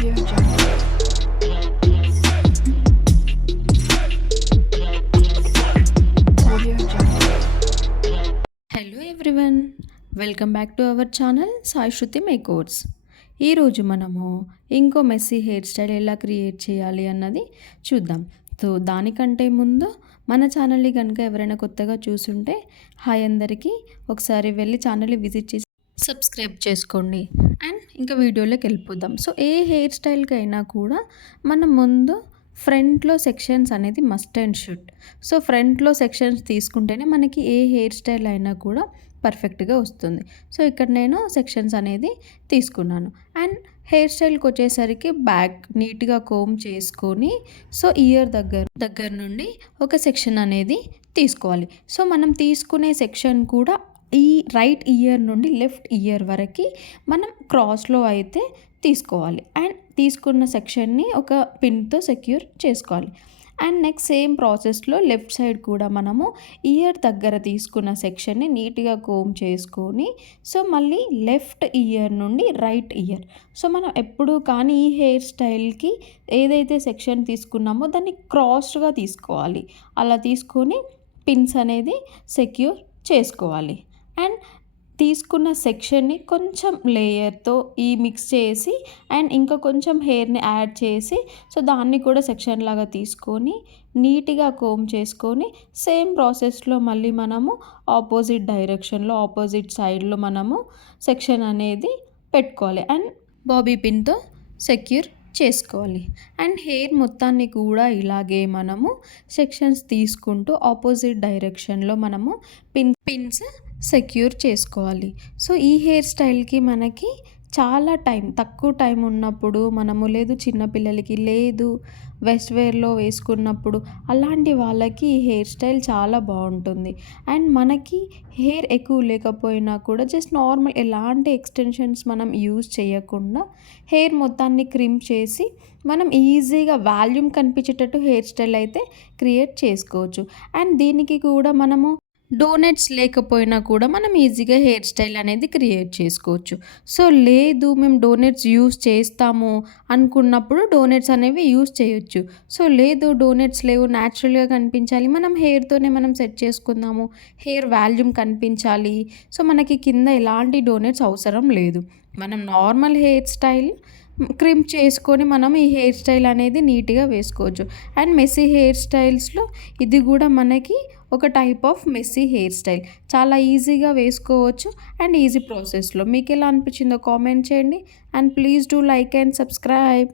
Audio Jungle. Audio Jungle. Hello everyone, welcome back to our channel Sai Shruti makeovers. ఈరోజు మనము ఇంకో messy hair style ఎలా create చేయాలి అన్నది చూద్దాం. సో దానికంటే ముందు మన ఛానల్ని కనుక ఎవరైనా కొత్తగా చూసుంటే హాయ్ అందరికీ, ఒకసారి వెళ్ళి ఛానల్ని విజిట్ చేసి సబ్స్క్రైబ్ చేసుకోండి. అండ్ ఇంకా వీడియోలోకి వెళ్ళిపోదాం. సో ఏ హెయిర్ స్టైల్కి అయినా కూడా మనం ముందు ఫ్రంట్లో సెక్షన్స్ అనేది మస్ట్ అండ్ షుడ్. సో ఫ్రంట్లో సెక్షన్స్ తీసుకుంటేనే మనకి ఏ హెయిర్ స్టైల్ అయినా కూడా పర్ఫెక్ట్గా వస్తుంది. సో ఇక్కడ నేను సెక్షన్స్ అనేది తీసుకున్నాను. అండ్ హెయిర్ స్టైల్కి వచ్చేసరికి బ్యాక్ నీట్గా కోమ్ చేసుకొని సో ఇయర్ దగ్గర నుండి ఒక సెక్షన్ అనేది తీసుకోవాలి. సో మనం తీసుకునే సెక్షన్ కూడా ఈ రైట్ ఇయర్ నుండి లెఫ్ట్ ఇయర్ వరకు మనం క్రాస్లో అయితే తీసుకోవాలి. అండ్ తీసుకున్న సెక్షన్ని ఒక పిన్తో సెక్యూర్ చేసుకోవాలి. అండ్ నెక్స్ట్ సేమ్ ప్రాసెస్లో లెఫ్ట్ సైడ్ కూడా మనము ఇయర్ దగ్గర తీసుకున్న సెక్షన్ని నీట్గా కోమ్ చేసుకొని సో మళ్ళీ లెఫ్ట్ ఇయర్ నుండి రైట్ ఇయర్. సో మనం ఎప్పుడు కానీ ఈ హెయిర్ స్టైల్కి ఏదైతే సెక్షన్ తీసుకున్నామో దాన్ని క్రాస్గా తీసుకోవాలి. అలా తీసుకొని పిన్స్ అనేది సెక్యూర్ చేసుకోవాలి. అండ్ తీసుకున్న సెక్షన్ని కొంచెం లేయర్తో మిక్స్ చేసి అండ్ ఇంకా కొంచెం హెయిర్ని యాడ్ చేసి సో దాన్ని కూడా సెక్షన్ లాగా తీసుకొని నీట్గా కోమ్ చేసుకొని సేమ్ ప్రాసెస్లో మళ్ళీ మనము ఆపోజిట్ డైరెక్షన్లో ఆపోజిట్ సైడ్లో మనము సెక్షన్ అనేది పెట్టుకోవాలి. అండ్ బాబీ పిన్తో సెక్యూర్ చేసుకోవాలి. అండ్ హెయిర్ మొత్తాన్ని కూడా ఇలాగే మనము సెక్షన్స్ తీసుకుంటూ ఆపోజిట్ డైరెక్షన్లో మనము పిన్స్ సెక్యూర్ చేసుకోవాలి. సో ఈ హెయిర్ స్టైల్కి మనకి చాలా తక్కువ టైం ఉన్నప్పుడు మనము లేదు చిన్నపిల్లలకి లేదు వెస్ట్ వేర్లో వేసుకున్నప్పుడు అలాంటి వాళ్ళకి ఈ హెయిర్ స్టైల్ చాలా బాగుంటుంది. అండ్ మనకి హెయిర్ ఎక్కువ లేకపోయినా కూడా జస్ట్ నార్మల్ ఎలాంటి ఎక్స్టెన్షన్స్ మనం యూజ్ చేయకుండా హెయిర్ మొత్తాన్ని క్రిమ్ చేసి మనం ఈజీగా వాల్యూమ్ కనిపించేటట్టు హెయిర్ స్టైల్ అయితే క్రియేట్ చేసుకోవచ్చు. అండ్ దీనికి కూడా మనము డోనట్స్ లేకపోయినా కూడా మనం ఈజీగా హెయిర్ స్టైల్ అనేది క్రియేట్ చేసుకోవచ్చు. సో లేదు మేము డోనట్స్ యూస్ చేస్తాము అనుకున్నప్పుడు డోనట్స్ అనేవి యూస్ చేయొచ్చు. సో లేదు డోనట్స్ లేవు, న్యాచురల్గా కనిపించాలి, మనం హెయిర్తోనే మనం సెట్ చేసుకుందాము, హెయిర్ వాల్యూమ్ కనిపించాలి, సో మనకి కింద ఎలాంటి డోనట్స్ అవసరం లేదు, మనం నార్మల్ హెయిర్ స్టైల్ క్రిమ్ చేసుకొని మనం ఈ హెయిర్ స్టైల్ అనేది నీట్గా వేసుకోవచ్చు. అండ్ మెస్సీ హెయిర్ స్టైల్స్లో ఇది కూడా మనకి ఒక type of messy hair style, చాలా ఈజీగా వేసుకోవచ్చు అండ్ ఈజీ ప్రాసెస్లో. మీకు ఎలా అనిపించిందో కామెంట్ చేయండి. And please do like and subscribe.